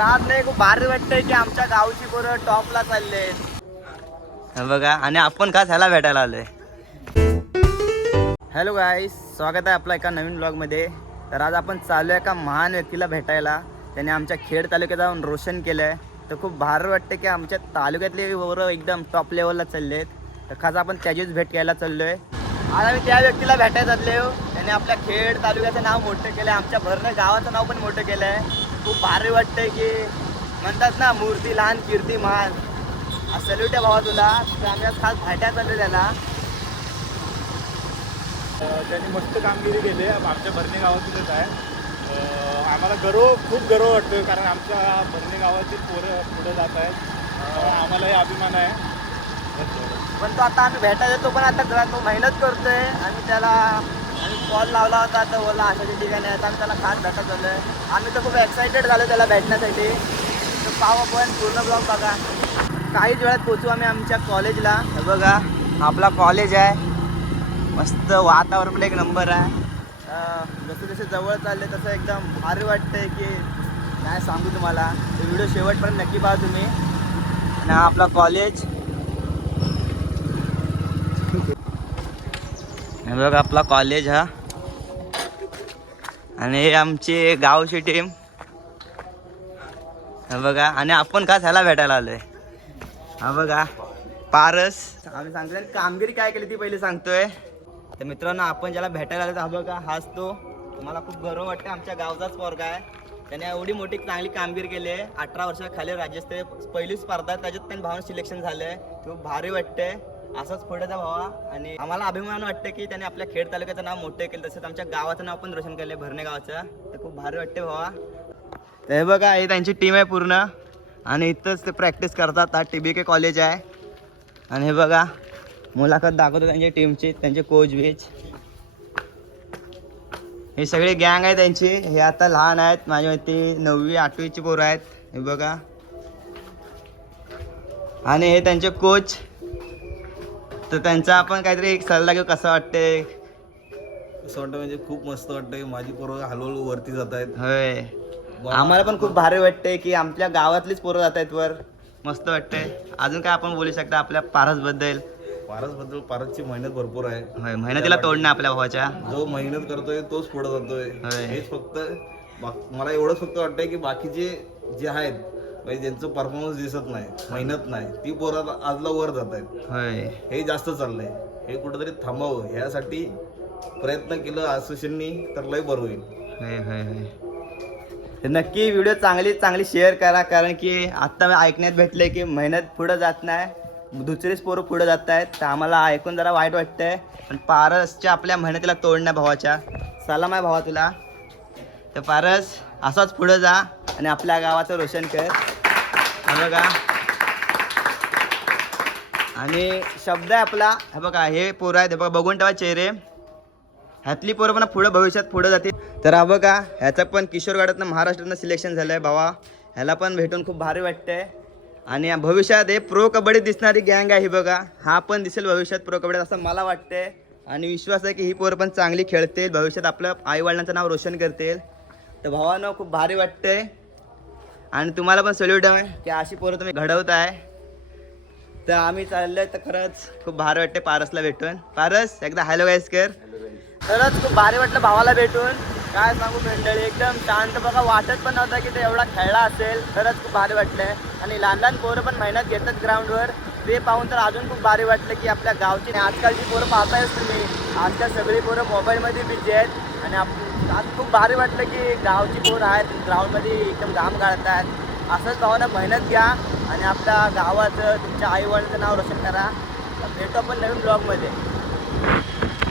आज नाही खूप भारी वाटतंय की आमच्या गावची पोरं टॉपला चालले बघा आणि आपण खास ह्याला भेटायला आलोय. हॅलो गाईस, स्वागत आहे आपला एका नवीन ब्लॉगमध्ये. तर आज आपण चालू आहे एका महान व्यक्तीला भेटायला. त्याने आमच्या खेड तालुक्यात जाऊन रोशन केलं आहे. तर खूप भारी वाटतं की आमच्या तालुक्यातले पोरं एकदम टॉप लेवलला चालले आहेत. तर खास आपण त्याचीच भेट घ्यायला चाललो आहे. आज आम्ही त्या व्यक्तीला भेटायला चाललो. त्याने आपल्या खेड तालुक्याचं नाव मोठं केलं आहे, आमच्या भरणं गावाचं नाव पण मोठं केलं आहे. खूप भारी वाटतंय की म्हणतात ना, मूर्ती लहान कीर्ती महान. सल्यूट आहे भावा तुला. तर आम्ही आज खास भेटायला चाललो त्याला. त्यांनी मस्त कामगिरी केली आहे. आमच्या भरणे गावातीलच आहे. आम्हाला खूप गर्व वाटतो, कारण आमच्या भरणे गावातील पोरं पुढे जात आहेत. आम्हालाही अभिमान आहे. पण तो आता आम्ही भेटायला येतो, पण आता तो मेहनत करतोय. आणि त्याला आम्ही कॉल लावला होता, तर बोलला अशाच्या ठिकाणी आता आम्ही त्याला खास भेटत चाललो आहे. आम्ही तर खूप एक्सायटेड झालो त्याला भेटण्यासाठी. तर पाहू आपण पूर्ण ब्लॉग बघा. काहीच वेळात पोचू आम्ही आमच्या कॉलेजला. हे बघा आपला कॉलेज आहे. मस्त वातावरण पण एक नंबर आहे. जसं जसे जवळ चालले तसं एकदम भारी वाटतंय की काय सांगू तुम्हाला. हे व्हिडिओ शेवटपर्यंत नक्की पहा तुम्ही. आणि हा आपला कॉलेज. हे बघा आपला कॉलेज हा. आणि हे आमची गावची टीम. हे बघा आणि आपण खास ह्याला भेटायला आलोय. हा बघा पारस. आम्ही सांगतोय कामगिरी काय केली ती पहिले सांगतोय. तर मित्रांनो, आपण ज्याला भेटायला आलो हा बघा हाच तो. मला खूप गर्व वाटतं, आमच्या गावचाच पोरगा आहे. त्याने एवढी मोठी चांगली कामगिरी केली आहे. 18 वर्षाखाली राज्यस्तरीय पहिली स्पर्धा आहे, त्याच्यात त्यांनी भावानं सिलेक्शन झालं आहे. खूप भारी वाटतंय. असंच पुढे जा भावा. आणि आम्हाला अभिमान वाटतं की त्याने आपल्या खेड तालुक्याचं नाव मोठं केलं, तसंच आमच्या गावाचं नाव पण रोशन केलं आहे, भरणे गावाचं. तर खूप भारी वाटते भावा. तर हे बघा हे त्यांची टीम आहे पूर्ण. आणि इथंच ते प्रॅक्टिस करतात. हा TBK कॉलेज आहे. आणि हे बघा मुलाखत दाखवतो त्यांच्या टीमची, त्यांचे कोच बीच. हे सगळे गँग आहे त्यांची. हे आता लहान आहेत, माझ्या माहिती 9वी 8वीची पोरं आहेत. हे बघा. आणि हे त्यांचे कोच. तर त्यांचा आपण काहीतरी एक सल्ला घेऊ. कसं वाटते? असं वाटतं म्हणजे खूप मस्त वाटतं की माझी पोरं हळूहळू वरती जात आहेत. होय, आम्हाला पण खूप भारी वाटतंय की आमच्या गावातलीच पोरं जात आहेत वर. मस्त वाटतंय. अजून काय आपण बोलू शकता आपल्या पारसबद्दल? पारसची मेहनत भरपूर आहे. होय, मेहनतीला तोड नाही आपल्या भावाच्या. जो मेहनत करतोय तोच पुढे जातोय. होय. हेच फक्त मला एवढंच फक्त वाटतंय की बाकीचे जे आहेत म्हणजे ज्यांचं परफॉर्मन्स दिसत नाही, मेहनत नाही, ती पोरं आजला वर जात आहेत. होय, हे जास्त चाललंय. हे कुठेतरी थांबावं ह्यासाठी प्रयत्न केलं असोसिएशननी तर लय बरं होईल. होय होय होय. नक्की व्हिडिओ चांगली शेअर करा, कारण की आत्ता ऐकण्यात भेटले की मेहनत पुढं जात नाही, दुसरेच पोरं पुढं जात आहेत. तर आम्हाला ऐकून जरा वाईट वाटतंय. पण पारसच्या आपल्या मेहनतीला तोड नाही भावाच्या. सलाम आहे भावा तुला. तर पारस असाच पुढं जा आणि आपल्या गावाचं रोशन कर. हे बघा. आणि शब्द आहे आपला. हे बघा हे पोरं आहेत. हे बघा बघून ठेवा चेहरे. ह्यातली पोरं पण भविष्यात पुढे जातील. तर हा बघा ह्याचं पण किशोर गटातनं महाराष्ट्रातनं सिलेक्शन झालं आहे भावा. ह्याला पण भेटून खूप भारी वाटतंय. आणि भविष्यात हे प्रो कबड्डी दिसणारी गँग आहे ही बघा. हा पण दिसेल भविष्यात प्रो कबड्डी असं मला वाटतंय. आणि विश्वास आहे की ही पोरं पण चांगली खेळतील, भविष्यात आपलं आईवडिलांचं नाव रोशन करतील. तर भावानं खूप भारी वाटतंय. आणि तुम्हाला पण सल्यूट आहे की अशी पोरं तुम्ही घडवताय. तर आम्ही चाललोय. तर खरंच खूप भारी वाटते पारसला भेटून. पारस एकदा हॅलो गाईस कर. खरंच खूप भारी वाटलं भावाला भेटून. काय सांगू मंडळी, एकदम शांत बघा. वाटत पण नव्हतं की ते एवढा खेळला असेल. खरंच खूप भारी वाटलंय. आणि लहान लहान पोरं पण मेहनत घेतात ग्राउंडवर. ते पाहून तर अजून खूप भारी वाटलं की आपल्या गावची आजकालची पोरं पाहतायच तुम्ही. आजकाल सगळी पोरं मोबाईलमध्ये बिझी आहेत. आणि आज खूप भारी वाटलं की गावची पोरं आहेत, ग्राउंडमध्ये एकदम घाम गाळतात. असंच भावांना मेहनत घ्या आणि आपल्या गावाचं, तुमच्या आईवडिलांचं नाव रोशन करा. भेटू आपण नवीन ब्लॉगमध्ये.